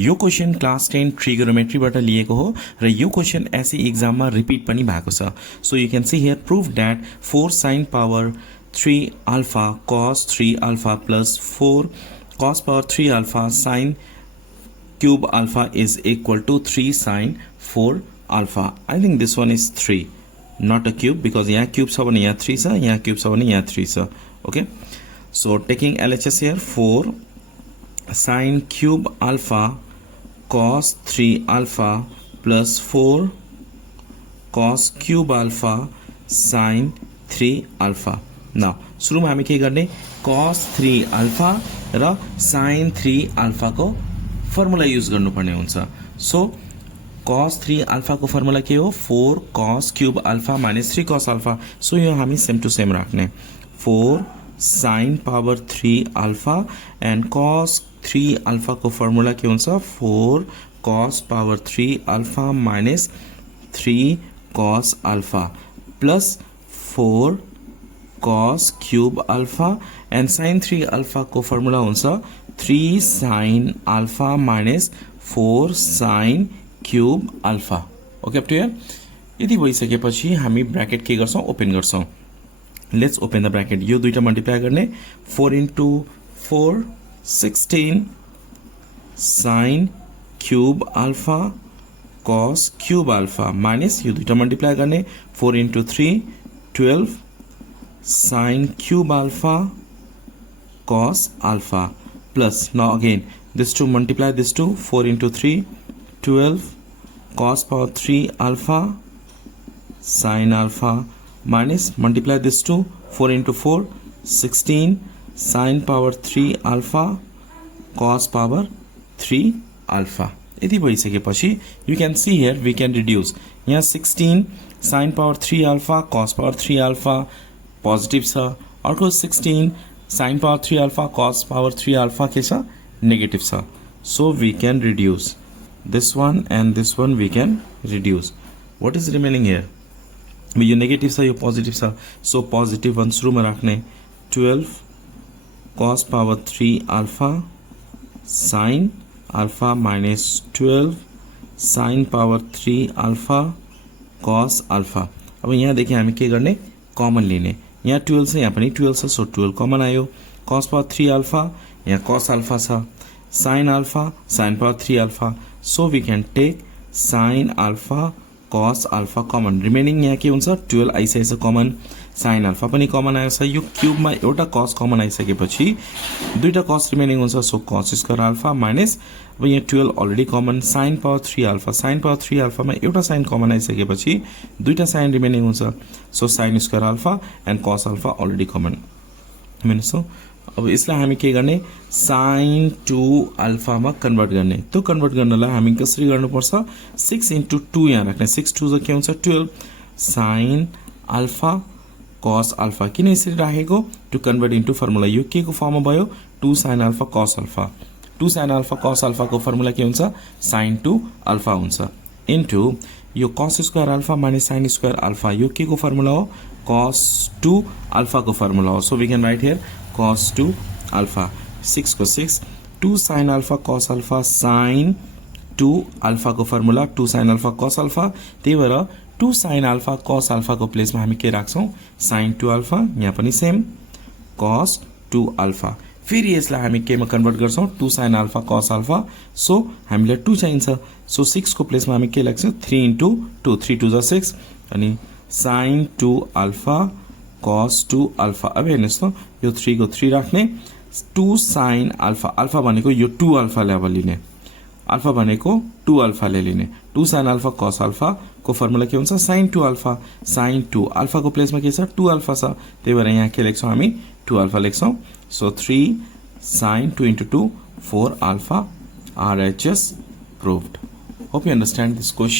यो question class 10 trigonometry बाट लिएको हो र यो क्वेशन एसए एक्जाम मा रिपिट पनि भएको छ so you can see here proof that 4 sin power 3 alpha cos 3 alpha plus 4 cos power 3 alpha sin cube alpha is equal to 3 sin 4 alpha. I think this one is 3 not a cube because यहाँ cube छ भने यहाँ 3 छ, यहाँ cube छ भने यहाँ 3 छ. Okay, so taking LHS here 4 sin cube alpha cos 3 alpha plus 4 cos cube alpha sin 3 alpha. Now सुरुमा हामी के गर्ने cos 3 alpha र sin 3 alpha को फर्मुला युज गर्नुपर्ने हुन्छ. सो cos 3 alpha को फर्मुला के हो 4 cos cube alpha minus 3 cos alpha. So यो हामी सेम टु सेम राख्ने 4 sin power 3 alpha and cos 3 alpha को फर्मुला के हुन्छ 4 cos power 3 alpha minus 3 cos alpha plus 4 cos cube alpha and sin 3 alpha को formula हुन्छ 3 sin alpha minus 4 sin cube alpha. Okay up to here. यदि भइसकेपछि हामी bracket के गर्छौं ओपन गर्छौं. Let's open the bracket. यो दुईटा मल्टिप्लाई गर्ने 4 into 4 16 sin cube alpha cos cube alpha minus यो दुईटा मल्टिप्लाई गर्ने 4 into 3 12 sin cube alpha cos alpha plus now again this two multiply this two 4 into 3 12 cos power 3 alpha sin alpha minus multiply this two 4 into 4 16 sin power 3 alpha cos power 3 alpha. यदि भइसकेपछि you can see here we can reduce. यहाँ 16 sin power 3 alpha cos power 3 alpha positive छ, अर्को 16 sin power 3 alpha cos power 3 alpha के छ negative छ. So we can reduce this one and this one we can reduce. What is remaining here? यो negative छ यो positive छ. So positive वन सुरुमा राख्ने 12 cos power 3 alpha sin alpha minus 12 sin power 3 alpha cos alpha. अब यहाँदेखि हामी के गर्ने कमन लिने. यहाँ 12 छ यहाँ पनि 12 छ सो 12 कमन आयो. cos power 3 alpha यहाँ cos alpha छ, sin alpha sin power 3 alpha. So we can take sin alpha cos alpha common. Remaining यहाँ के हुन्छ 12 आइसकेछ कमन, sin alpha पनि कमन आएछ. यो क्यूबमा एउटा cos कमन आइसकेपछि दुईटा cos रिमेनिङ हुन्छ. So cos square alpha minus अब यहाँ 12 already common sin power 3 alpha sin power 3 alpha मा एउटा sin कमन आइसकेपछि दुईटा sin रिमेनिङ हुन्छ. So sin square alpha and cos alpha already common. So अब यसलाई हामी के गर्ने sin 2 alpha मा कन्भर्ट गर्ने. त्यो कन्भर्ट गर्नलाई हामी कसरी गर्नुपर्छ 6 into 2 यहाँ राख्ने. 6 2 के हुन्छ 12 sin alpha cos alpha. किन यसरी राखेको टु कन्भर्ट इन्टु फर्मुला. यो के को फर्ममा भयो 2 sin alpha cos alpha. 2 sin alpha cos alpha को फर्मुला के हुन्छ sin 2 alpha हुन्छ इन्टु यो cos square alpha minus sin square alpha. यो के को फर्मुला हो cos 2 alpha को फर्मुला हो. So we can write here cos 2 alpha. 6 को 6 2 sin alpha cos alpha sin 2 alpha को formula 2 sin alpha cos alpha. त्यही भएर 2 sin alpha cos alpha को प्लेसमा हामी के राख्छौं sin 2 alpha. यहाँ पनि सेम cos 2 alpha. फेरि यसलाई हामी केमा कन्भर्ट गर्छौं 2 sin alpha cos alpha. So हामीलाई 2 चाहिन्छ. सो 6 को प्लेसमा हामी के लेख्छौं 3 into 2 3 2 जा 6 अनि sin 2 alpha cos 2 alpha. अब हेर्नुस् त यो 3 को 3 राख्ने 2 sin alpha. alpha भनेको यो 2 alpha लेभल लिने. alpha भनेको 2 alpha ले लिने. 2 sin alpha cos alpha को फर्मुला के हुन्छ sin 2 alpha. sin 2 alpha को प्लेसमा के छ 2 alpha छ. त्यही भएर यहाँ के लेख्छौं हामी 2 alpha लेख्छौं. So 3 sin 2 into 2 4 alpha RHS proved. Hope you understand this question.